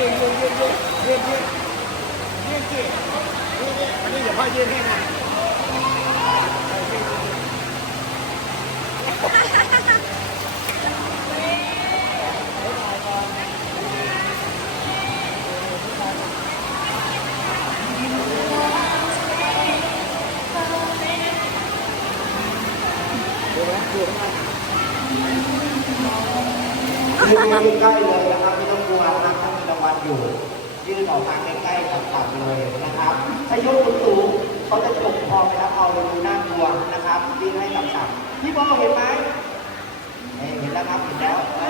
进进进进进进进进，啊你就快进进啊！Hãy subscribe cho kênh Ghiền Mì Gõ Để không bỏ lỡ những video hấp dẫn ยืนออกมาใกล้ๆกับต่ำเลยนะครับถ้ายกสูงๆเขาจะจบพอไปแล้วเอาไปดูหน้าตัวนะครับยืนให้ต่ำๆพี่พ่อเห็นไหม เห็นแล้วครับเห็นแล้ว